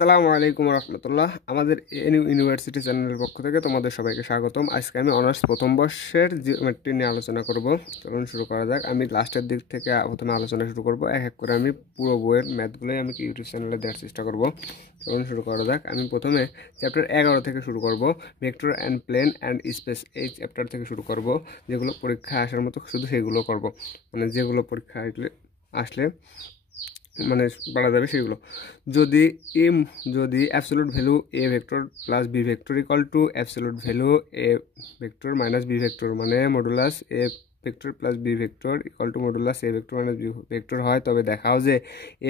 আসসালামু আলাইকুম রহমতুল্লাহ। আমাদের এনইউ ইউনিভার্সিটি চ্যানেলের পক্ষ থেকে তোমাদের সবাইকে স্বাগতম। আজকে আমি অনার্স প্রথম বর্ষের জিওমেট্রি নিয়ে আলোচনা করব। চলুন শুরু করা যাক। আমি লাস্টের দিক থেকে প্রথমে আলোচনা শুরু করব। এক এক করে আমি পুরো বইয়ের ম্যাথগুলোই আমি ইউটিউব চ্যানেলে দেওয়ার চেষ্টা করব। চলুন শুরু করা যাক। আমি প্রথমে চ্যাপ্টার 11 থেকে শুরু করব। Vector and plain and space, এই চ্যাপ্টার থেকে শুরু করব। যেগুলো পরীক্ষা আসার মতো শুধু সেগুলো করব, মানে যেগুলো পরীক্ষা আসলে মানে বাড়া যাবে সেগুলো। যদি এম যদি absolute value A vector plus B vector equal to absolute value A vector minus B vector, মানে modulus A vector plus B vector equal to modulus A vector minus B vector হয়, তবে দেখাও যে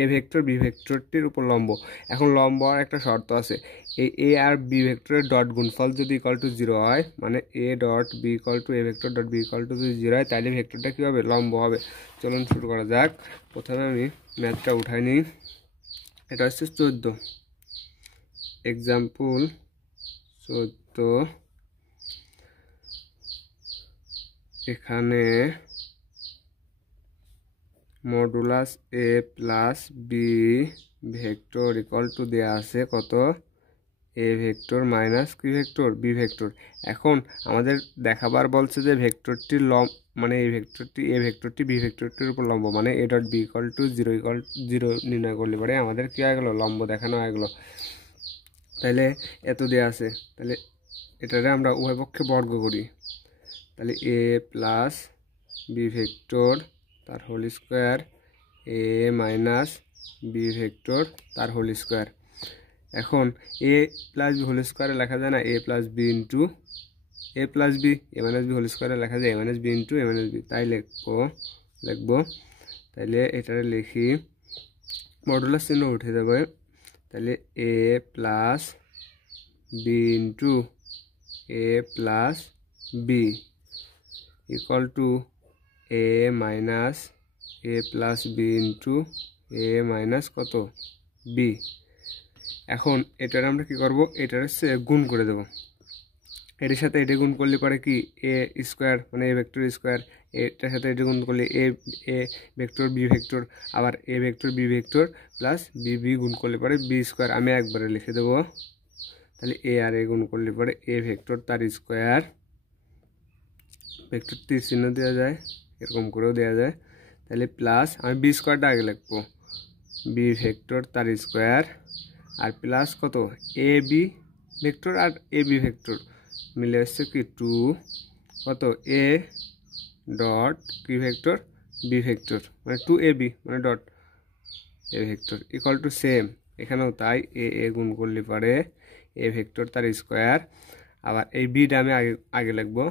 এ ভেক্টর বি ভেক্টরটির উপর লম্ব। এখন লম্ব আর একটা শর্ত আছে, এই এ আর বি ভেক্টরের ডট গুণফল যদি ইকুয়াল টু 0 হয়, মানে A dot B equal to A vector dot B equal to যদি 0 হয়, তাহলে ভেক্টরটা কী হবে? লম্ব হবে। চলুন শুরু করা যাক। প্রথমে আমি ম্যাথটা উঠাই নিই। এটা হচ্ছে 14, এক্সাম্পল 14। এখানে modulus A plus B vector equal to দেওয়া আছে কত? এ ভেক্টর মাইনাস কি ভেক্টর? B vector. এখন আমাদের দেখাবার বলছে যে ভেক্টরটির মানে এই ভেক্টরটি এ ভেক্টরটি বি ভেক্টরটির উপর লম্ব, মানে A dot B equal to 0 নির্ণয় করলে পরে আমাদের কী হয়ে গেলো? লম্ব দেখানো হয়ে গেলো। তাহলে এত দেওয়া আছে, তাহলে এটারে আমরা উভয় পক্ষে বর্গ করি। তাহলে এ প্লাস বি ভেক্টর তার হোল স্কোয়ার এ মাইনাস বি ভেক্টর তার হোল স্কোয়ার। এখন এ প্লাস বি হোল স্কোয়ারে লেখা যায় না এ plus B into A plus B, A minus B whole স্কোয়ারে লেখা যায় এ minus B into A minus B, তাই লিখবো। তাইলে এটারে লিখি, মডুলাস চিহ্ন উঠে যাবে। তাহলে A plus B into A plus B equal to A minus A plus B into A minus কত? বি। এখন এটার আমরা কি করব? এটার হচ্ছে গুণ করে দেব। এটার সাথে এটা গুণ করলে পরে কি এ স্কোয়ার, মানে এ ভেক্টর স্কোয়ার, এটার সাথে এটা গুণ করলে A A vector B vector, আবার A vector B vector plus B B গুণ করলে পরে বি স্কোয়ার। আমি একবারে লিখে দেবো। তাহলে এ আর এ গুণ করলে পরে এ ভেক্টর তার স্কোয়ার, ভেক্টর তীর চিহ্ন দেওয়া যায়, এরকম করেও দেওয়া যায়। তাহলে প্লাস আমি বি স্কোয়ারটা আগে লিখবো, বি ভেক্টর তার স্কোয়ার, আর প্লাস কত? এ বি ভেক্টর আর এ বি ভেক্টর মিলে হচ্ছে কি 2 কত? এ ডট কি ভেক্টর? বি ভেক্টর, মানে 2 এ বি মানে dot A vector equal to same. এখানেও তাই, এ গুণ করলে পারে এ ভেক্টর তার স্কোয়ার, আবার এই বিটা আমি আগে লিখবো।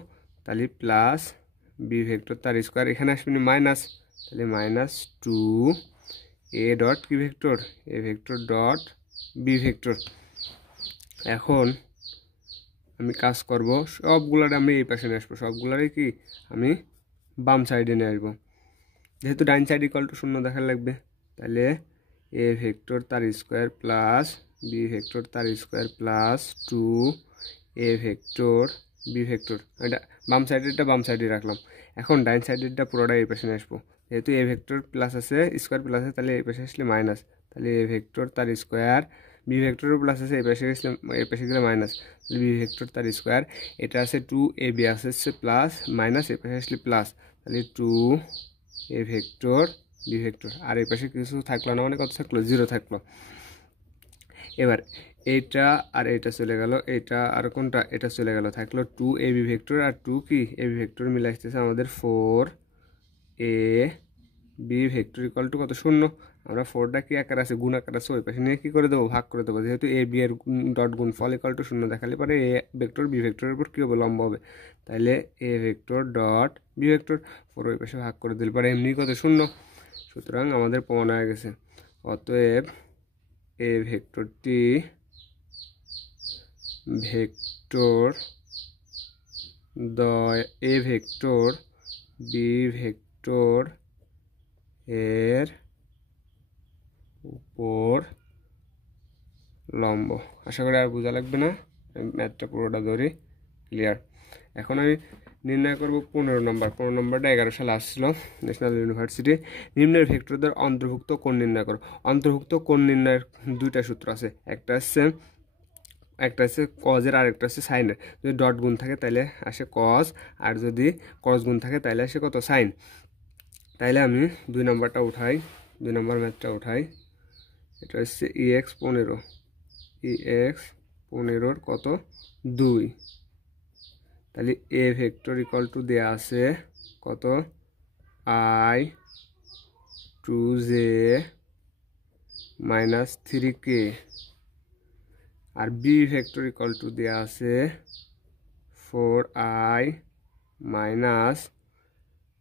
তাহলে প্লাস বি ভেক্টর তার স্কোয়ার, এখানে আসবে মাইনাস, তাহলে মাইনাস 2 এ ডট কি vector? A vector dot B vector. এখন আমি কাজ করব, সবগুলার আমি এই পাশে নিয়ে আসবো, সবগুলারই কি আমি বাম সাইডে নিয়ে আসবো। যেহেতু ডাইন সাইড ইকুয়াল টু 0 দেখা লাগবে, তাহলে এ ভেক্টর তার স্কোয়ার প্লাস বি ভেক্টর তার square plus 2 A vector B vector. এটা বাম সাইডেরটা বাম সাইডে রাখলাম। এখন ডাইন সাইডেরটা পুরোটা এই পাশে নিয়ে আসবো। যেহেতু এ ভেক্টর প্লাস আছে, স্কোয়ার প্লাস আছে, তাহলে এই পাশে আসলে মাইনাস। তাহলে এ ভেক্টর তার স্কোয়ার, বি ভেক্টরও প্লাস আছে, এই পাশে গেলে মাইনাস, তাহলে বি ভেক্টর তার স্কোয়ার। এটা আছে 2 এ বি আসছে প্লাস মাইনাস, এই পাশে আসলে প্লাস, তাহলে 2 এ ভেক্টর বি ভেক্টর। আর এই পাশে কিছু থাকলো না, মানে কত থাকলো? 0 থাকলো। এবার এইটা আর এইটা চলে গেল, এইটা আর কোনটা? এটা চলে গেল, থাকলো 2 এ বি ভেক্টর আর 2 কি এ বি ভেক্টর মিলে আসতেছে আমাদের 4 এ বি ভেক্টর ইকুয়াল টু কত? 0। আমরা 4টা কি আকার আছে? গুণ আকার আছে, ওই পাশে নিয়ে কি করে দেবো? ভাগ করে দেবো। যেহেতু এ বি এর ডট গুণ ফল ইকুয়াল টু 0 দেখালে পরে এ ভেক্টর বি ভেক্টরের উপর কী হবে? লম্ব হবে। তাহলে A vector dot B vector 4 ওই পাশে ভাগ করে দিলে পরে এমনি কত? 0। সুতরাং আমাদের প্রমাণ হয়ে গেছে। অতএব এ ভেক্টরটি vector A vector B vector এর উপর লম্ব। আশা করি আর বোঝা লাগবে না, ম্যাথটা পুরোটা ধরি ক্লিয়ার। এখন আমি নির্ণয় করব 15 নম্বরটা 11 সালে আসছিল ন্যাশনাল ইউনিভার্সিটি। নিম্নের ভেক্টরদের অন্তর্ভুক্ত কোণ নির্ণয় করো। অন্তর্ভুক্ত কোণ নির্ণয়ের দুইটা সূত্র আছে, একটা হচ্ছে কজের আর একটা হচ্ছে সাইনের। যদি ডট গুণ থাকে তাহলে আসে কজ, আর যদি কজ গুণ থাকে তাহলে আসে কত সাইন। তাইলে আমি 2 নম্বরটা উঠাই, 2 নম্বর ম্যাথটা উঠাই। এটা হচ্ছে EX 15, EX 15 কত 2। তাহলে এ ভেক্টর ইকুয়াল টু দেয়া আছে কত I 2J মাইনাস 3K, আর বি ভেক্টর ইকুয়াল টু দেয়া আছে 4I মাইনাস,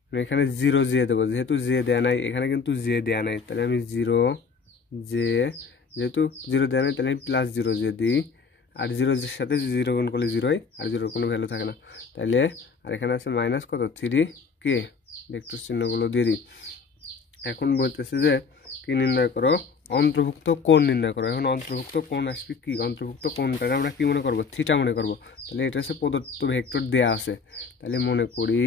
আমি এখানে 0J দেবো, যেহেতু J দেয়া নাই এখানে কিন্তু J দেয়া নাই, তাহলে আমি 0J, যেহেতু 0 দেয়া নাই তাহলে আমি প্লাস 0J দিই, আর 0 এর সাথে 0 গুণ করলে 0ই, আর 0 কোনো ভ্যালু থাকে না। তাহলে আর এখানে আছে মাইনাস কত 3K, ভেক্টর চিহ্নগুলো দিয়ে দিই। এখন বলতেছে যে কি নির্ণয় করো, অন্তর্ভুক্ত কোণ নির্ণয় করো। এখন অন্তর্ভুক্ত কোণ আসবে কি, অন্তর্ভুক্ত কোণটাকে আমরা কি মনে করব, থিটা মনে করব। তাহলে এটা হচ্ছে প্রদত্ত ভেক্টর দেয়া আছে, তাহলে মনে করি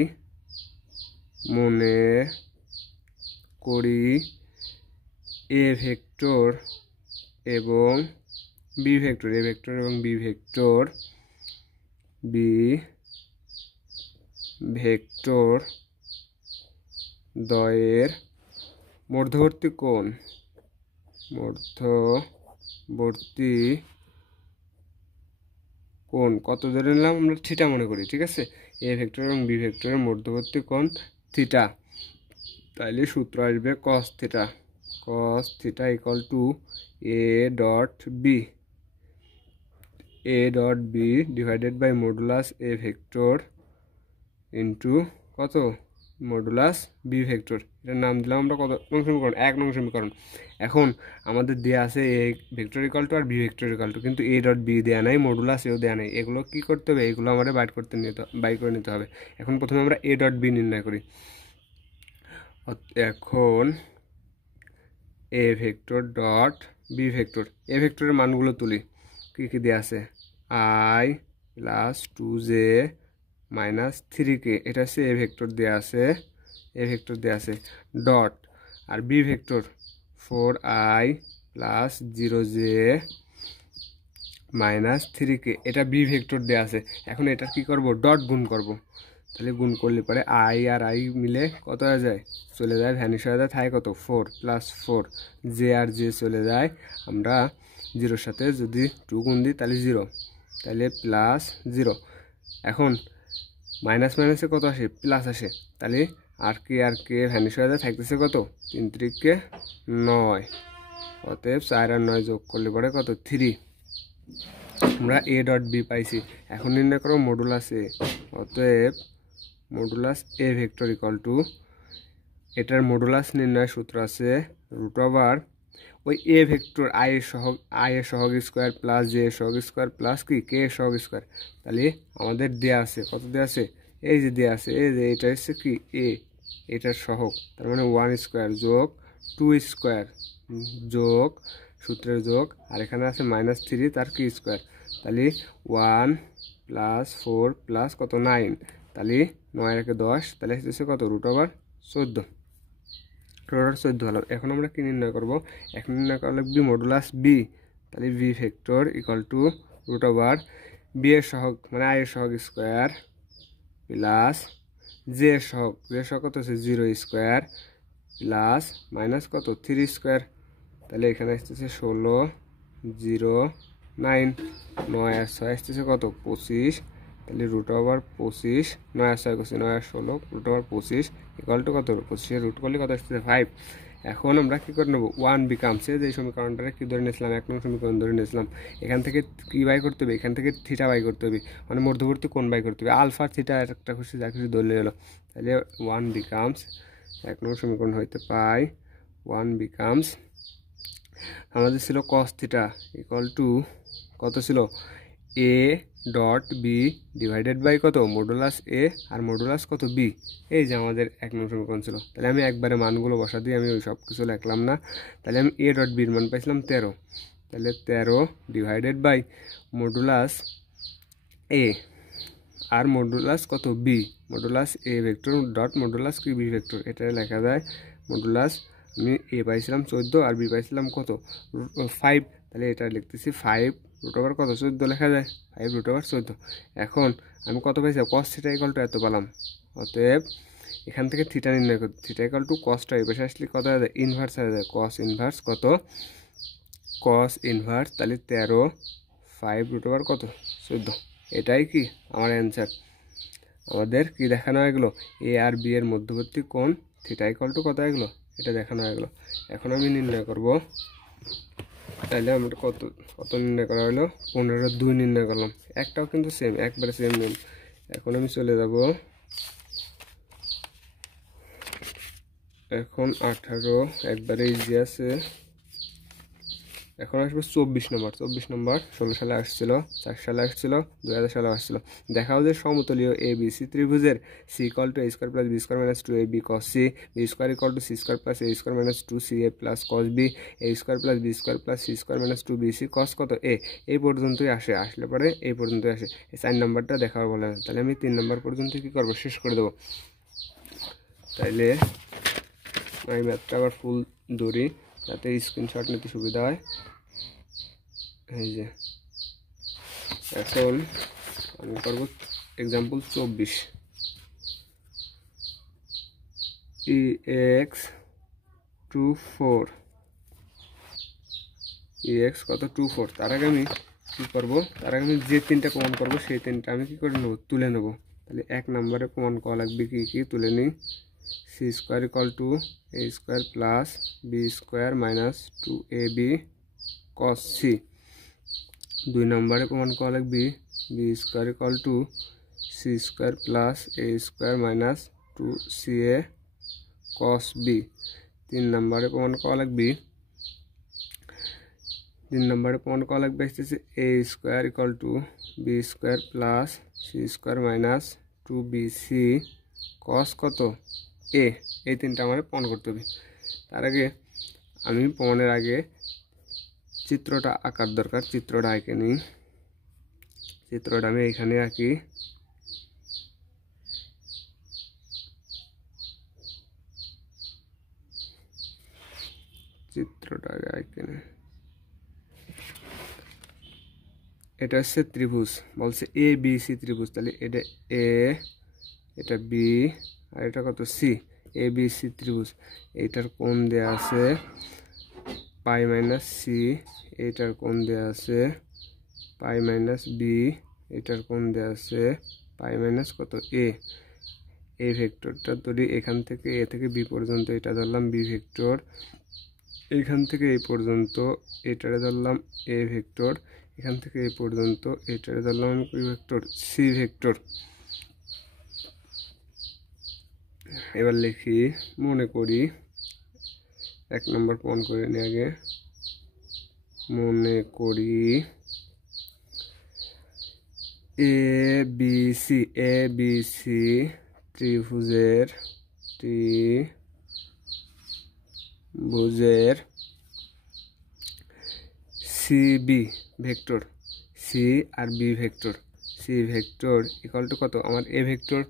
এ ভেক্টর এবং বি ভেক্টর, এ ভেক্টর এবং বি ভেক্টর দ্বয়ের মধ্যবর্তী কোণ কত ধরে নিলাম আমরা, থিটা মনে করি, ঠিক আছে। এ ভেক্টর এবং বি ভেক্টরের মধ্যবর্তী কোণ থিটা, তাইলে সূত্র আসবে cos theta equal to a dot B divided by modulus A vector into কত মডুলাস বি ভেক্টর। এটার নাম দিলাম আমরা কত নং সমীকরণ, 1 নং সমীকরণ। এখন আমাদের দেয়া আছে এ ভেক্টর ইকুয়াল টু আর বি ভেক্টর ইকুয়াল টু, কিন্তু এ ডট বি দেয়া নাই, মডুলাস এও দেয়া নাই। এগুলো কি করতে হবে, এগুলো আমাদের বাইর করে নিতে হবে। এখন প্রথমে আমরা এ ডট বি নির্ণয় করি। এখন A vector dot B vector, A ভেক্টরের মানগুলো তুলি, কি কি দেয়া আছে, I plus 2J minus 3K, এটা হচ্ছে এ ভেক্টর দেয়া আছে, ডট, আর B vector 4I plus 0J minus 3K, এটা বি ভেক্টর দেয়া আছে। এখন এটা কি করব, ডট গুণ করব। তাহলে গুণ করলে পরে I আর I মিলে কত হয়ে যায়, চলে যায়, ভ্যানিশ হয়ে যায়, থাকে কত 4 প্লাস 4, জে আর জে চলে যায়, আমরা 0-র সাথে যদি 2 গুণ দিই তাহলে 0, তাহলে প্লাস 0। এখন মাইনাস মাইনাসে কত আসে, প্লাস আসে, তাহলে আর কে ভ্যানিশ হয়ে যায়, থাকতেছে কত 3 3কে 9, অতএব 4 আর 9 যোগ করলে পরে কত 3। আমরা এ ডট বি পাইছি। এখন নির্ণয় করো মডুলাস এ, অতএব modulus A vector equal two, এটার মডুলাস নির্ণয় সূত্র আছে রুট ওভার ওই এ ভেক্টর আই এর সহগ স্কোয়ার প্লাস জে এর সহগ স্কোয়ার প্লাস কি কে এর সহগ স্কোয়ার। তাহলে আমাদের দেয়া আছে, কত দেয়া আছে, এই যে দেয়া আছে, এই যে এটা হচ্ছে কি এ, এটার সহগ, তার মানে 1 স্কোয়ার যোগ 2 স্কোয়ার যোগ সূত্রের যোগ, আর এখানে আছে -3 তার কি স্কোয়ার। তাহলে 1 প্লাস 4 প্লাস কত 9, তাহলে 9 একে 10, তাহলে হচ্ছে কত রুট ওভার 14, হলো। এখন আমরা কি নির্ণয় করব, এখন নির্ণয় করা লাগবে মডুলাস বি। তাহলে B vector equal to root over B এর সহগ মানে আই এর সহগ স্কোয়ার প্লাস জে এর সহগ কত হচ্ছে 0 স্কোয়ার প্লাস মাইনাস কত 3 স্কোয়ার। তাহলে এখানে আসতেছে 16 0 9, 9 আর 6 আসতেছে কত 25, তাহলে রুট ওভার 25, 9 আর 6 করছি 9 আর 16, রুট ওভার 25 ইকুয়াল টু কত 25 রুট করলে কত আসতেছে 5। এখন আমরা কি করে নেবো, 1 বিকামস, যে সমীকরণটা কি ধরে নিয়েছিলাম 1 নং সমীকরণ ধরে নিয়েছিলাম, এখান থেকে কি বাই করতে হবে, এখান থেকে থিটা বাই করতে হবে, মানে মধ্যবর্তী কোণ বাই করতে হবে, আলফা থিটা একটা খুশি যা কিছু ধরে এলো। তাহলে 1 বিকামস 1 নং সমীকরণ হইতে পাই 1 বিকামস, আমাদের ছিল cos থিটা ইকুয়াল টু কত ছিল A dot B divided by কত মডুলাস এ আর মডুলাস কত বি, এই যে আমাদের 1 নং সমীকরণ ছিল। তাহলে আমি একবারে মানগুলো বসা দিই, আমি ওই সব কিছু লিখলাম না। তাহলে আমি এ ডট বির মান পাইছিলাম 13, তাহলে 13 ডিভাইডেড বাই মডুলাস এ আর মডুলাস কত B, modulus A vector dot modulus কি বি ভেক্টর, এটা লেখা যায় মডুলাস আমি এ পাইছিলাম 14 আর বি পাইছিলাম কত 5, তাহলে এটা লিখতেছি 5 রুট ওভার কত 14 লেখা যায় 5 রুট ওভার 14। এখন আমি কত পাইছি কস থিটা ইকুয়াল টু এত পেলাম, অতএব এখান থেকে থিটা নির্ণয় করতে থিটা ইকুয়াল টু কসটা এই পাশে আসলে কত হয়ে যায় ইনভার্স হয়ে যায়, কস ইনভার্স কত কস ইনভার্স তাহলে 13 5 রুট ওভার কত 14, এটাই কি আমার অ্যান্সার। আমাদের কি দেখানো হয়ে গেলো এ আর বি এর মধ্যবর্তী কোণ থিটা ইকুয়াল টু কত হয়ে গেলো এটা দেখানো হয়ে গেলো। এখন আমি নির্ণয় করব, তাহলে আমরা কত কত নির্ণয় করা হলো 15/2 নির্ণয় করলাম, একটাও কিন্তু সেম একবারে সেম নেই। এখন আমি চলে যাব, এখন 18 একবারে ইজি আছে। এখন আসবে 24 নম্বর, 16 সালে আসছিল, 4 সালে আসছিল, 2000 সালে আসছিল। দেখাও যে সমতলীয় এ বি সি ত্রিভুজের C equal to A square plus B square minus 2ab cos c, B square equal to C square plus A square minus 2ca plus cos b, A square plus B square plus C square minus 2bc cos কত এ, এই পর্যন্তই আসলে পরে এই পর্যন্তই আসে। এই 4 নম্বরটা দেখাও বলে না, তাহলে আমি 3 নম্বর পর্যন্ত কি করবো শেষ করে দেবো। তাইলে আমি ম্যাথটা আবার ফুল ধরি যাতে স্ক্রিনশট নিতে সুবিধা হয়। এই যে এখন আমি করব এক্সাম্পল 24, ex 24 ex কত 24। তার আগে আমি কী করবো, তার আগে আমি যে তিনটা প্রমাণ করবো সেই তিনটা আমি কী করে নেবো তুলে নেবো। তাহলে 1 নম্বরে প্রমাণ করা লাগবে কি কি তুলে নিই, C square equal to A square plus B square minus 2ab cos c। 2 নম্বরে প্রমাণ করা লাগবে B square equal to C square plus A square minus 2ca cos b। 3 নম্বরে প্রমাণ করা লাগবে হচ্ছে A square equal to B square plus C square minus 2bc cos কত এ। এই তিনটা আমার প্রমাণ করতে হবে। তার আগে আমি প্রমাণের আগে চিত্রটা আঁকার দরকার, চিত্রটা আঁকে নিই। চিত্রটা আমি এখানে আঁকি, চিত্রটা আগে আঁকে নিই। এটা হচ্ছে ত্রিভুজ, বলছে এ বি সি ত্রিভুজ, তাহলে এটা এ এটা বি আর এটা কত সি, এ বি সি ত্রিভুজ। এইটার কোণ দেয়া আছে পাই মাইনাস সি, এইটার কোণ দেয়া আছে পাই মাইনাস বি, এটার কোণ দেয়া আছে পাই মাইনাস কত এ। এই ভেক্টরটা ধরি এখান থেকে এ থেকে বি পর্যন্ত, এটা ধরলাম বি ভেক্টর। এইখান থেকে এই পর্যন্ত এটারে ধরলাম এ ভেক্টর, এখান থেকে এই পর্যন্ত এটারে ধরলাম আমি কি ভেক্টর সি ভেক্টর। এবার লিখি, মনে করি 1 নম্বর প্রমাণ করে নিই আগে। মনে করি এ বি সি ত্রিভুজের সি বি ভেক্টর, সি আর B vector, C vector equal to কত আমার এ ভেক্টর,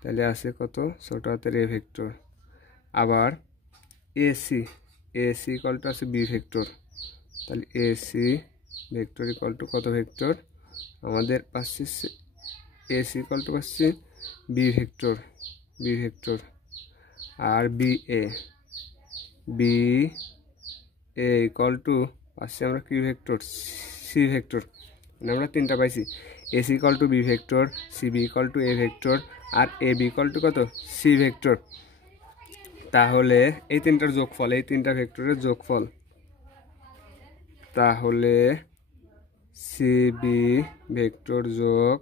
তাহলে আছে কত ছোট হাতের এ ভেক্টর। আবার এসি ইকুয়াল টু আছে বি ভেক্টর, তাহলে এসি ভেক্টর ইকুয়াল টু কত ভেক্টর আমাদের পাচ্ছি এসি ইকুয়াল টু পাচ্ছি বি ভেক্টর। আর বি এ ইকুয়াল টু পাচ্ছি আমরা কি ভেক্টর সি ভেক্টর। মানে আমরা তিনটা পাইছি, AC equal to B vector, CB equal to A vector, আর এ বি ইকুয়াল টু কত সি ভেক্টর। তাহলে এই তিনটার যোগফল, এই তিনটা ভেক্টরের যোগফল, তাহলে সিবি ভেক্টর যোগ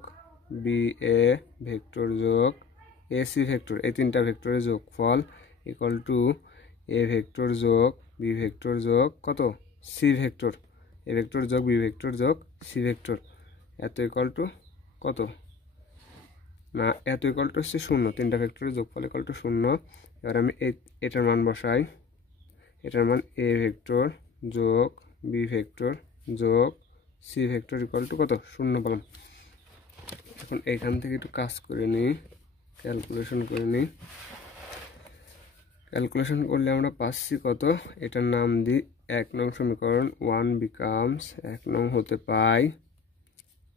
বি এ ভেক্টর যোগ এসি ভেক্টর, এই তিনটা ভেক্টরের যোগফল ইকুয়াল টু এ ভেক্টর যোগ বি ভেক্টর যোগ কত সি ভেক্টর, এ ভেক্টর যোগ বি ভেক্টর যোগ সি ভেক্টর। এত ইকুয়াল টু কত না, এত ইকুয়াল টু হচ্ছে 0, তিনটা ভেক্টরের যোগফল ইকুয়াল টু 0। এবার আমি এটার মান বসাই, এটার মান এ ভেক্টর যোগ বি ভেক্টর যোগ সি ভেক্টর ইকুয়াল টু কত 0 পেলাম। এখন এখান থেকে একটু কাজ করে নিই, ক্যালকুলেশন করে নিই। ক্যালকুলেশন করলে আমরা পাচ্ছি কত, এটার নাম দিই 1 নং সমীকরণ। 1 বিকামস 1 নং হতে পাই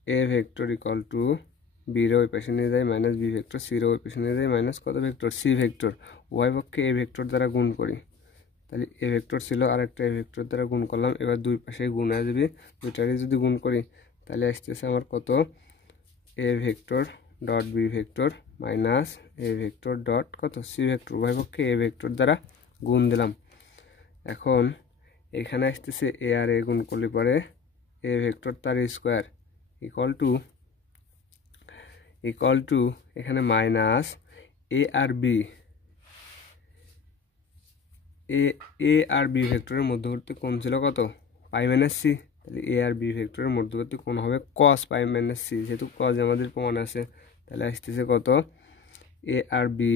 A vector equal to B এর ওই পাশে নিয়ে যায় মাইনাস বি ভেক্টর, সি এর ওই পাশে নিয়ে যায় মাইনাস কত ভেক্টর, সি ভেক্টর। ওয়াই পক্ষে এ ভেক্টর দ্বারা গুণ করি, তাহলে এ ভেক্টর ছিল আর একটা এ ভেক্টর দ্বারা গুণ করলাম। এবার দুই পাশে গুণ আসবে, দুইটারই যদি গুণ করি তাহলে আসতেছে আমার কত, A vector dot B vector minus A vector dot কত সি ভেক্টর। উভয় পক্ষে এ ভেক্টর দ্বারা গুণ দিলাম। এখন এখানে আসতেছে এ আর এ গুণ করলে পরে এ ভেক্টর তার স্কোয়ার ইকুয়াল টু এখানে মাইনাস এ আর বি, এ আর বি ভেক্টরের মধ্যবর্তী কোণ ছিল কত, পাই মাইনাস সি। তাহলে এ আর বি ভেক্টরের মধ্যবর্তী কোণ হবে কস পাই মাইনাস সি, যেহেতু কস আমাদের প্রমাণ আছে। তাহলে আসতেছে কত, এ আর বি,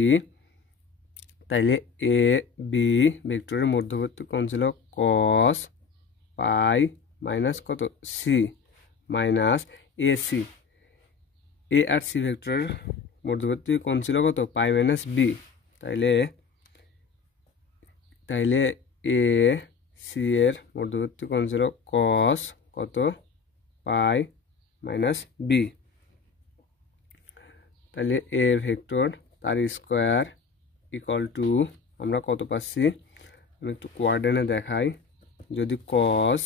তাইলে এ বি ভেক্টরের মধ্যবর্তী কোণ ছিল কস পাই মাইনাস কত C minus A C, A আর সি ভেক্টরের মধ্যবর্তী কোণ ছিল কত, পাই মাইনাস বি। তাইলে এ সি এর মধ্যবর্তী কোণ ছিল কস কত পাই মাইনাস বি। তাহলে এ ভেক্টর তার স্কোয়ার ইকুয়াল টু আমরা কত পাচ্ছি, আমি একটু কোয়ার্ডিনেটে দেখাই। যদি কস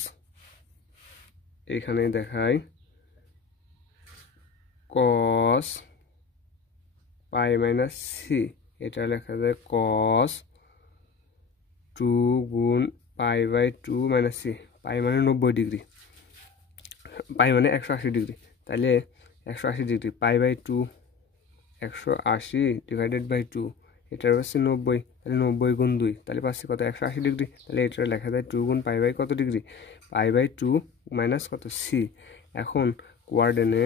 এখানে দেখাই কস পাই মাইনাস সি, এটা লেখা যায় কস 2 গুণ pi by 2 minus C. Pi মানে 90 ডিগ্রি, পাই মানে 180 ডিগ্রি। তাহলে 180 degree, pi by 2 180 divided by 2, এটার পাচ্ছি 90। তাহলে 90 গুণ 2, তাহলে পাচ্ছি কত, 180 ডিগ্রি। তাহলে এটা লেখা যায় 2 গুণ পাই বাই কত ডিগ্রি, পাই বাই 2 মাইনাস কত সি। এখন কোয়ার্ডিনে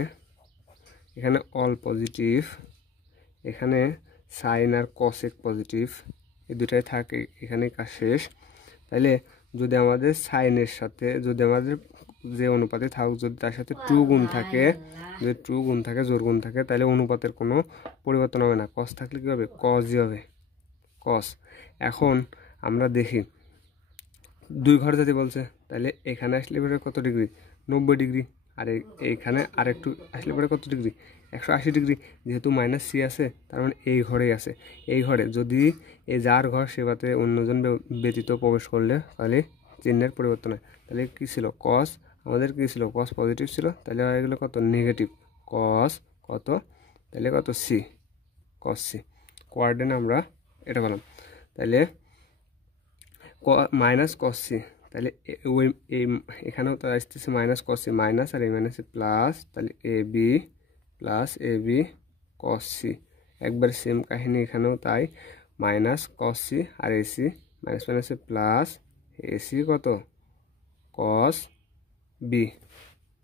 এখানে অল পজিটিভ, এখানে সাইন আর কসেক পজিটিভ, এই দুটাই থাকে, এখানে কাজ শেষ। তাহলে যদি আমাদের সাইনের সাথে, যদি আমাদের যে অনুপাতে থাকুক, যদি তার সাথে 2 গুণ থাকে, যদি 2 গুণ থাকে, জোর গুণ থাকে, তাহলে অনুপাতের কোনো পরিবর্তন হবে না। কস থাকলে কী হবে, কসই হবে, কস। এখন আমরা দেখি 2 ঘর যদি বলছে, তাহলে এখানে আসলে পরে কত ডিগ্রি, 90 ডিগ্রি। আর এইখানে আর একটু আসলে পরে কত ডিগ্রি, 180 ডিগ্রি। যেহেতু মাইনাস সি আছে, তার মানে এই ঘরেই আছে। এই ঘরে যদি এই যার ঘর সেবাতে অন্যজন ব্যতীত প্রবেশ করলে তাহলে চিহ্নের পরিবর্তন হয়। তাহলে কী ছিল, কস আমাদের কী ছিল, কস পজিটিভ ছিল, তাহলে হয়ে গেলো কত, নেগেটিভ কস কত, তাহলে কত সি, কস সি। কোয়ার্ডিনেট আমরা এটা পেলাম। তাহলে মাইনাস কস সি, তাহলে ওই এখানেও তো আসতেছে মাইনাস কস সি, মাইনাস আর এই মাইনাসে প্লাস, তাহলে A B plus A B cos C. একবার সেম কাহিনী এখানেও তাই, মাইনাস কস সি আর এসি, মাইনাস মাইনাসে প্লাস এসি কত কস বি।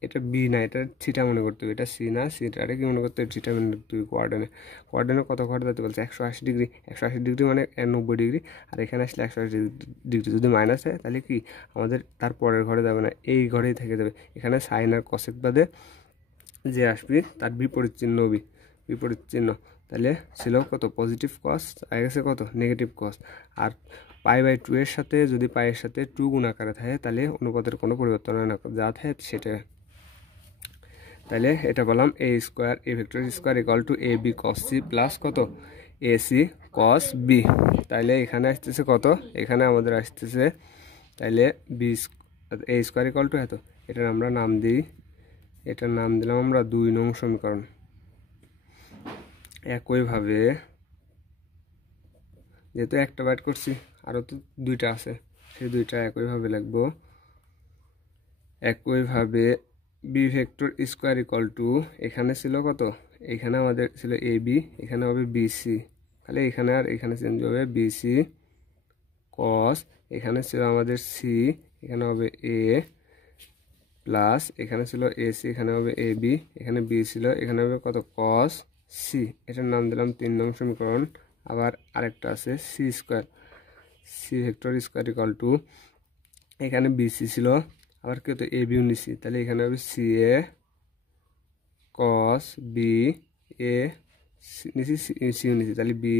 এটা বি না, এটা থিটা মনে করতে হবে, এটা সি না, সিটারে কি মনে করতে হবে, থিটা মনে করতে হবে। কোয়ার্ডিনেট কত ঘর দিতে বলছে, 180 ডিগ্রি। 180 ডিগ্রি মানে 90 ডিগ্রি, আর এখানে আসলে 180 ডিগ্রি। যদি মাইনাস হয় তাহলে কি আমাদের তার পরের ঘরে যাবে না, এই ঘরেই থেকে যাবে। এখানে সাইন আর কসেক বাদে যে আসবে তার বিপরীত চিহ্ন, বিপরীত চিহ্ন। তাহলে ছিল কত, পজিটিভ কস, আগে গেছে কত, negative cos. R pi by 2 এর সাথে যদি পাইয়ের সাথে 2 গুণ আকারে থাকে, তাহলে অনুপাতের কোনো পরিবর্তন হয় না, যা থাকে সেটা। তাহলে এটা বললাম A square, A vector square equal to A B cos C plus কত, এ সি কস বি। তাইলে এখানে আসতেছে কত, এখানে আমাদের আসতেছে তাইলে B, A square equal to এত। এটার আমরা নাম দিই, এটার নাম দিলাম আমরা 2 নং সমীকরণ। একইভাবে যেহেতু একটা বাইট করছি, আরও তো 2টা আছে, সেই 2টা একইভাবে লিখবো। একইভাবে B vector square equal to, এখানে ছিল কত, এখানে আমাদের ছিল এ বি, এখানে হবে বি সি, তাহলে এখানে আর এখানে চেঞ্জ হবে বি সি কস, এখানে ছিল আমাদের সি, এখানে হবে এ প্লাস, এখানে ছিল এ সি, এখানে হবে এ বি, এখানে বি ছিল, এখানে হবে কত কস সি। এটার নাম দিলাম 3 নং সমীকরণ। আবার আরেকটা আছে C square, C vector square equal to, এখানে বি সি ছিল, আবার কি হতো এ বি নিছি, তাহলে এখানে হবে C A cos B A নিচে সিও নিচে, তাহলে বি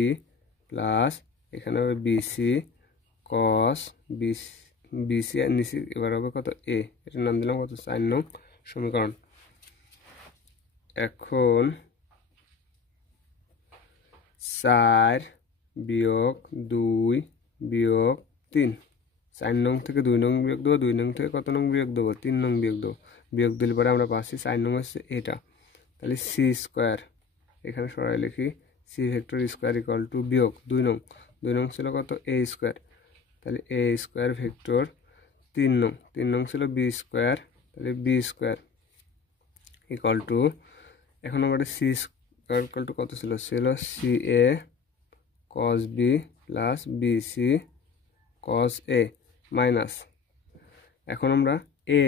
প্লাস এখানে হবে বিসি কস বিসি আর নিচে এবার হবে কত এ, এটার নাম দিলাম কত 4 নং সমীকরণ। এখন 4 বিয়োগ 2 বিয়োগ 3, 4 নং থেকে 2 নং বিয়োগ দেবো, 2 নং থেকে কত নং বিয়োগ দেবো 3 নং বিয়োগ দেবো, বিয়োগ দিলে পরে আমরা পাচ্ছি 4 নং হচ্ছে এটা, তাহলে সি স্কোয়ার এখানে সরাই লিখি C vector square equal to বিয়োগ 2 নং, 2 নং ছিল কত এ স্কোয়ার, তাহলে এ স্কোয়ার ভেক্টর 3 নং, 3 নং ছিল বি স্কোয়ার, তাহলে বি স্কোয়ার ইকুয়াল টু এখন আমাদের সি স্কোয়ার ইকুয়াল টু কত ছিল C A cos B plus B C cos A minus, এখন আমরা এ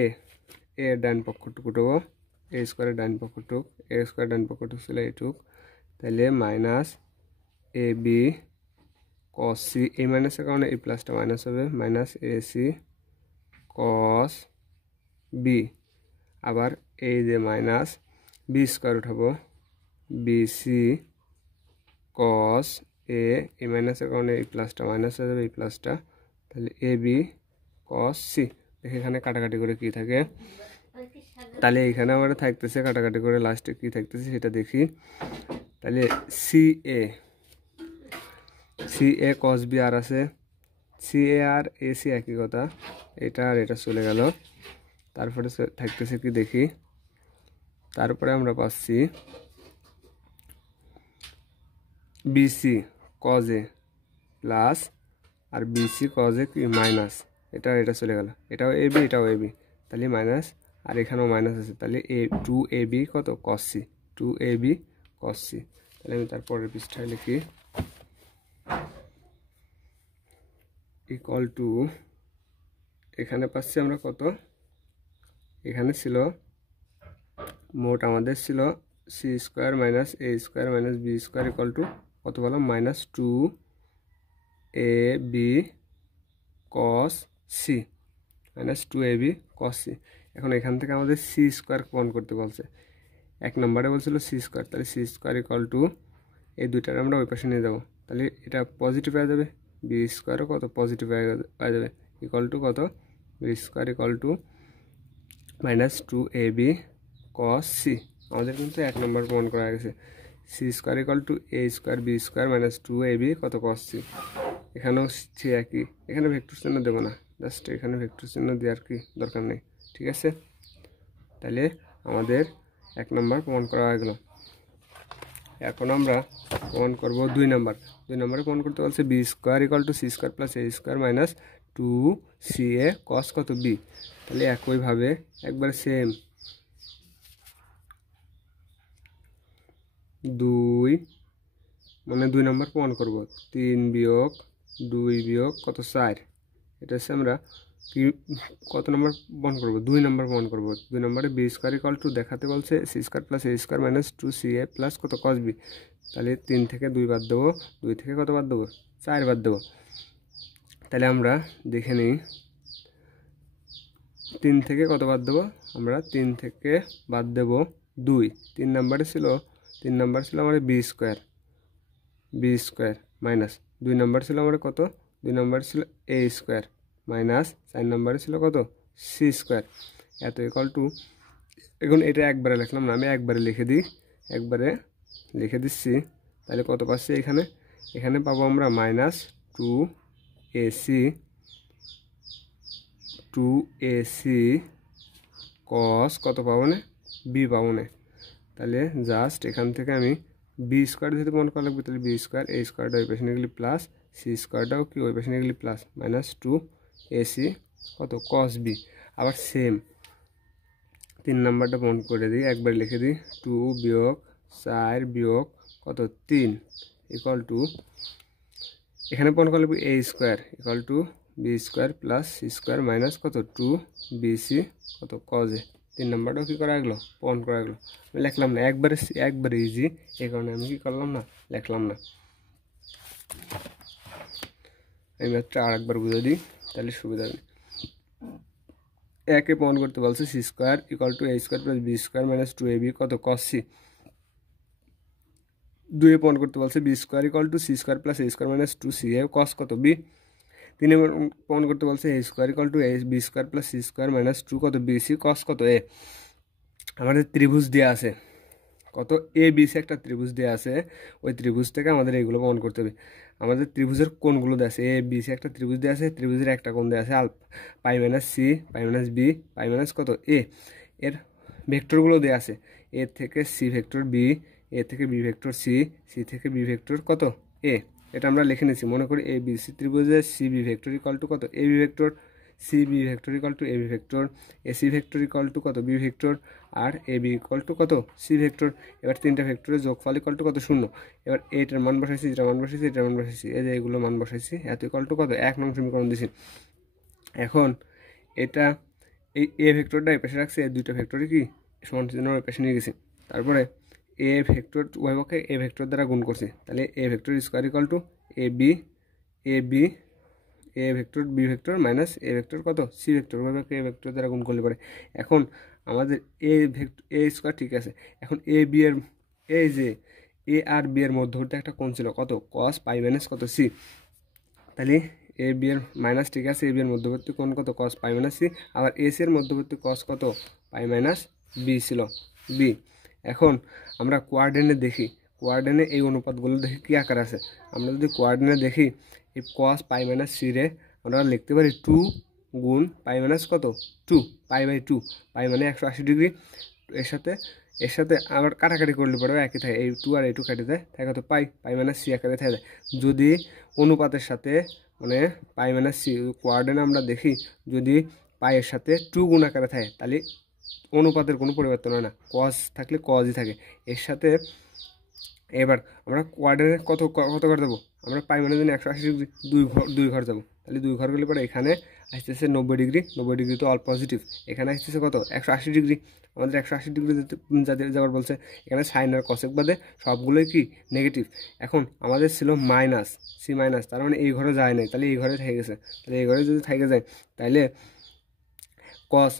ডান পক্ষটুকু উঠবো, এ স্কোয়ারের ডান পক্ষটুক, এ স্কোয়ার ডান পক্ষটুক ছিল এইটুক, তাহলে minus A B cos C, এই মাইনাসের কারণে এই প্লাসটা মাইনাস হবে, minus A C cos B, আবার এই যে মাইনাস বি স্কোয়ার উঠাবো বি সি কস এ, এই মাইনাসের কারণে এই প্লাসটা মাইনাস হয়ে যাবে, এই প্লাসটা, তাহলে এ বি কস সি। দেখে এখানে কাটাকাটি করে কি থাকে, তাহলে এখানে আমার থাকতেছে কাটাকাটি করে লাস্টে কি থাকতেছে সেটা দেখি, তাহলে সি এ কস বি আর আছে, C A R A C একই কথা, এটা আর এটা চলে গেল, তারপরে থাকতেছে কি দেখি, তারপরে আমরা পাচ্ছি বিসি কজ এ প্লাস আর বিসি কজ এ কি মাইনাস, এটা চলে গেল, এটাও এ বি এটাও এ বি, তাহলে মাইনাস আর এখানেও মাইনাস আছে, তাহলে টু এ বি কত cos C, two A B cos C. তাহলে আমি তারপরের পৃষ্ঠায় লিখি ইকুয়াল টু, এখানে পাচ্ছি আমরা কত, এখানে ছিল মোট আমাদের ছিল C square minus A square minus B square equal to কত বললাম minus 2 A B cos C, minus 2 A B cos C. এখন এখান থেকে আমাদের সি স্কোয়ার প্রমাণ করতে বলছে, 1 নম্বরে বলছিল সি স্কোয়ার, তাহলে সি স্কোয়ার ইকুয়াল টু এই দুইটার আমরা ওই পাশে নিয়ে যাবো, তাহলে এটা পজিটিভ হয়ে যাবে, বি স্কোয়ারও কত পজিটিভ হয়ে যাবে, ইকুয়াল টু কত B square equal to minus 2 A B cos C. আমাদের কিন্তু 1 নম্বর প্রমাণ করা গেছে, C square equal to A square B square minus 2 A B কত কস সি, এখানেও সে একই, এখানে ভেক্টর চিহ্ন দেবো না, জাস্ট এখানে ভেক্টর চিহ্ন দেওয়ার কি দরকার নেই, ঠিক আছে। তাহলে আমাদের 1 নম্বর প্রমাণ করা হয়ে গেল। এখন আমরা প্রমাণ করব 2 নম্বর, 2 নম্বরে প্রমাণ করতে বলছে B square equal to C square plus A square minus 2 C A cos কত বি, তাহলে একইভাবে একবার সেম 2 মানে 2 নম্বর প্রমাণ করব, 3 বিয়োগ 2 বিয়োগ কত 4, এটা হচ্ছে আমরা কি কত নম্বর প্রমাণ করব 2 নম্বর প্রমাণ করব। 2 নম্বরে বি স্কোয়ার ইকুয়াল টু দেখাতে বলছে C square plus A square minus 2 C A plus কত কস বি, তাহলে 3 থেকে 2 বাদ দেবো, 2 থেকে কত বাদ দেবো 4 বাদ দেবো, তাহলে আমরা দেখে নিই 3 থেকে কত বাদ দেবো, আমরা 3 থেকে বাদ দেব 2, 3 নম্বরে ছিল 3 নম্বর ছিল আমার বি স্কোয়ার মাইনাস 2 নম্বর ছিল আমার কত 2 নম্বর ছিল এ স্কোয়ার মাইনাস 4 নম্বরে ছিল কত সি স্কোয়ার, এত ইকুয়াল টু, এখন এটা একবারে লিখলাম না, আমি একবারে লিখে দিচ্ছি, তাহলে কত পাচ্ছি এখানে পাবো আমরা মাইনাস 2 এসি কস কত পাবো না বি পাবো না, তাহলে জাস্ট এখান থেকে আমি বি স্কোয়ার যেহেতু প্রমাণ করা লাগবে, তাহলে বি স্কোয়ার এ স্কোয়ারটা ওই পাশে নিয়ে গেলে প্লাস সি স্কোয়ারটাও কি ওই পাশে নিয়ে গেলে প্লাস মাইনাস 2 এসি কত কস বি, আবার সেম 3 নম্বরটা প্রমাণ করে দিই, একবার লিখে দিই 2 বিয়োগ 4 বিয়োগ কত 3 ইকুয়াল টু, এখানে প্রমাণ করা লাগবে A square equal to B square plus C square minus কত 2 বিসি কত কজ এ। 3 নম্বরটাও কী করা গেলো প্রমাণ করা গেলো, আমি লিখলাম না, একবারে ইজি, এই কারণে আমি কি করলাম না লিখলাম না, আমি ম্যাথটা আরেকবার বুঝে দিই তাহলে সুবিধা হবে। একে প্রমাণ করতে বলছে C square equal to A square plus B square minus two A B কত কস সি। দুয়ে প্রমাণ করতে বলছে B square equal to C square plus A square minus two C A cos কত বি। তিনে প্রমাণ করতে বলছে A square equal to A B square plus C square minus two কত বি সি কস কত এ। আমাদের ত্রিভুজ দেওয়া আছে কত এ বি সি, একটা ত্রিভুজ দেওয়া আছে, ওই ত্রিভুজ থেকে আমাদের এইগুলো প্রমাণ করতে হবে। আমাদের ত্রিভুজের কোণগুলো দেওয়া আছে, এ বি সি একটা ত্রিভুজ দেওয়া আছে, ত্রিভুজের একটা কোণ দেওয়া আছে পাই মাইনাস সি, পাই মাইনাস বি, পাই মাইনাস কত এ। এর ভেক্টরগুলো দেওয়া আছে, এ থেকে সি ভেক্টর বি, এ থেকে বি ভেক্টর সি, সি থেকে বি ভেক্টর কত এ। এটা আমরা লিখে নিচ্ছি, মনে করি এ বি সি ত্রিভুজের C B vector equal to কত A B vector, C B vector equal to A B vector, A C vector equal to কত বি ভেক্টর, আর এ বি ইকুয়াল টু কত সি ভেক্টর। এবার তিনটা ভেক্টরের যোগফল equal to কত শূন্য। এবার এইটার মান বসাইছি, এটার মান বসাইছি, এটার মান বসাইছি, এই যে এগুলো মান বসাইছি, এত ইকুয়াল টু কত 1 নং সমীকরণ দিছি। এখন এটা এই এ ভেক্টরটা এই পাশে রাখছি, এই দুইটা ভেক্টরে কি সমান চিহ্ন ওই পাশে নিয়ে গেছি। তারপরে এ ভেক্টর উভয় পক্ষে এ ভেক্টর দ্বারা গুণ করছি, তাহলে A vector square equal to A B, A B, A vector B vector minus A vector কত সি ভেক্টর, উভয় পক্ষে এ ভেক্টর দ্বারা গুণ করলে পারে। এখন আমাদের এ ভেক্টর এ স্কোয়ার ঠিক আছে। এখন এ বি এর এই যে এ আর বি এর মধ্যবর্তী একটা কোণ ছিল কত কস পাই মাইনাস কত সি, তাহলে এ বি এর মাইনাস ঠিক আছে, এ বি এর মধ্যবর্তী কোণ কত কস পাই মাইনাস সি, আবার এস এর মধ্যবর্তী কস কত পাই মাইনাস বি ছিল বি। এখন আমরা কোয়ার্ডিনেট দেখি, কোয়ার্ডিনেট এই অনুপাতগুলো দেখি কী আকার আছে। আমরা যদি কোয়ার্ডিনেট দেখি, এই কস পাই মাইনাস সি রে আমরা লিখতে পারি 2 গুণ পাই মাইনাস কত 2 পাই বাই 2, পাই মানে 180 ডিগ্রি। এর সাথে আবার কাটাকাটি করলে পরেও একই থাকে, এই 2 আর এই 2 কেটে দেয়, থাকে কত পাই, পাই মাইনাস সি আকারে থাকে যায়। যদি অনুপাতের সাথে মানে পাই মাইনাস সি কোয়ার্ডিনেট আমরা দেখি, যদি পাইয়ের সাথে 2 গুণ আকারে থাকে তাহলে অনুপাতের কোনো পরিবর্তন হয় না, কস থাকলে কসই থাকে এর সাথে। এবার আমরা কোয়ার্ডিনেট কত কত করে দেবো, আমরা পাই মানে যদি 180 ডিগ্রি দুই ঘর যাবো, তাহলে 2 ঘর গেলে পরে এখানে আসতেছে 90 ডিগ্রি, 90 ডিগ্রি তো অল পজিটিভ, এখানে আসতেছে কত 180 ডিগ্রি। আমাদের 180 ডিগ্রি যাবার বলছে, এখানে সাইন আর কসেক বাদে সবগুলোই কি নেগেটিভ। এখন আমাদের ছিল মাইনাস সি মাইনাস, তার মানে এই ঘরে যায় নাই, তাহলে এই ঘরে থেকে গেছে, তাহলে এই ঘরে যদি থেকে যায় তাহলে কস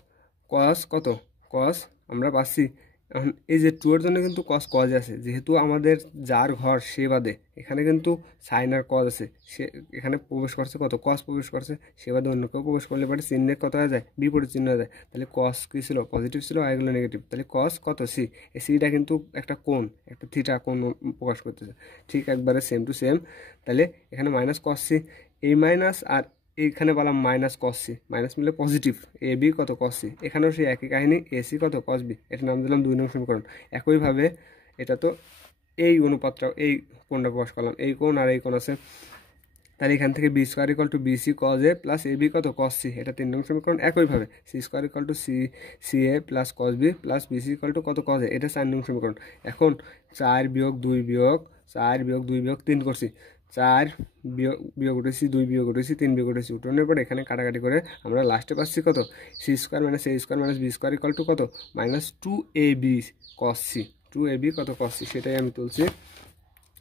কস কত কস আমরা পাচ্ছি। এখন এই যে 2 এর জন্য কিন্তু কস কজ আছে, যেহেতু আমাদের যার ঘর সে বাদে এখানে কিন্তু সাইন আর কজ আছে, সে এখানে প্রবেশ করছে কত কস প্রবেশ করছে, সে বাদে অন্য কেউ প্রবেশ করলে পরে চিহ্নের কত হয়ে যায় বিপরীত চিহ্ন হয়ে যায়। তাহলে কস কী ছিল পজিটিভ ছিল, আর এগুলো নেগেটিভ, তাহলে কস কত সি। এই সিটা কিন্তু একটা কোণ, একটা থিটা কোণ প্রকাশ করতেছে, ঠিক একবারে সেম টু সেম। তাহলে এখানে মাইনাস কস সি, এই মাইনাস আর এইখানে বললাম মাইনাস কস সি, মাইনাস মিলে পজিটিভ, এ বি কত কস সি, এখানেও সেই একই কাহিনী, এ সি কত কস বি, এটা নাম দিলাম 2 নং সমীকরণ। একইভাবে এটা তো এই অনুপাতটাও এই কোণটা প্রকাশ করলাম, এই কোণ আর এই কোণ আছে, তাহলে এখান থেকে B square equal to B C cos A plus A B কত কস সি, এটা 3 নং সমীকরণ। একইভাবে C square equal to C A plus cos B plus B C equal to কত কজ এ, এটা 4 নং সমীকরণ। এখন 4 বিয়োগ 2 বিয়োগ 4 বিয়োগ 2 বিয়োগ 3 করছি, 4 বিয়োগ উঠেছি, 2 বিয়োগ উঠেছি, 3 বিয়োগ উঠেছি, উঠানোর পরে এখানে কাটাকাটি করে আমরা লাস্টে পাচ্ছি কত C square minus A square minus B square equal to কত minus 2ab cos C, 2ab কত কস সি, সেটাই আমি তুলছি।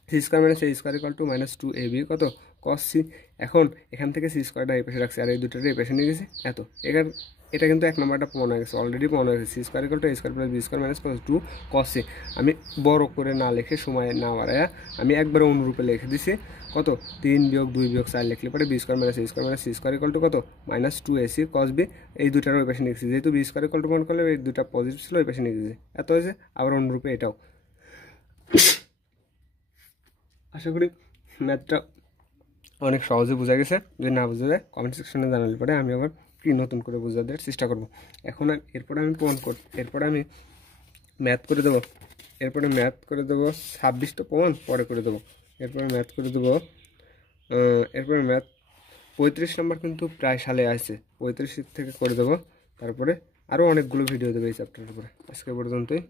C square minus A square equal to minus 2ab কত কস সি। এখন এখান থেকে সি স্কোয়ারটা এই পাশে রাখছি, আর এই দুটোটা এই পাশে নিয়ে গেছি এত। এটা কিন্তু 1 নম্বরটা প্রমাণ হয়ে গেছে, অলরেডি প্রমাণ হয়ে গেছে। C square equal to A square plus B square minus cos 2 cos C. আমি বড় করে না লিখে সময় না বাড়ায়া আমি একবারে অনুরূপে লিখে দিছি কত 3 বিয়োগ 2 বিয়োগ 4 লিখলে পরে B square minus A square minus C square equal to কত মাইনাস 2ac কস বি। এই দুটার ওই পাশে নিয়ে গেছি, যেহেতু বি স্কোয়ার ইকুয়াল টু প্রমাণ করলে এই দুটা পজিটিভ ছিল, ওই পাশে নিয়ে গেছি এত হয়েছে। আবার অনুরূপে এটাও। আশা করি ম্যাথটা অনেক সহজে বোঝা গেছে, যদি না বোঝা যায় কমেন্ট সেকশনে জানালে পরে আমি আবার কি নতুন করে বোঝা দেওয়ার চেষ্টা করব। এখন এরপরে আমি প্রমাণ এরপরে আমি ম্যাথ করে দেবো, এরপরে ম্যাথ করে দেবো 26টা প্রমাণ পরে করে দেবো। এরপরে ম্যাথ করে দেবো, এরপরে ম্যাথ 35 নম্বর কিন্তু প্রায় সালে আসছে, 35 থেকে করে দেবো। তারপরে আরও অনেকগুলো ভিডিও দেবে এই চ্যাপ্টারের উপরে। আজকে পর্যন্তই।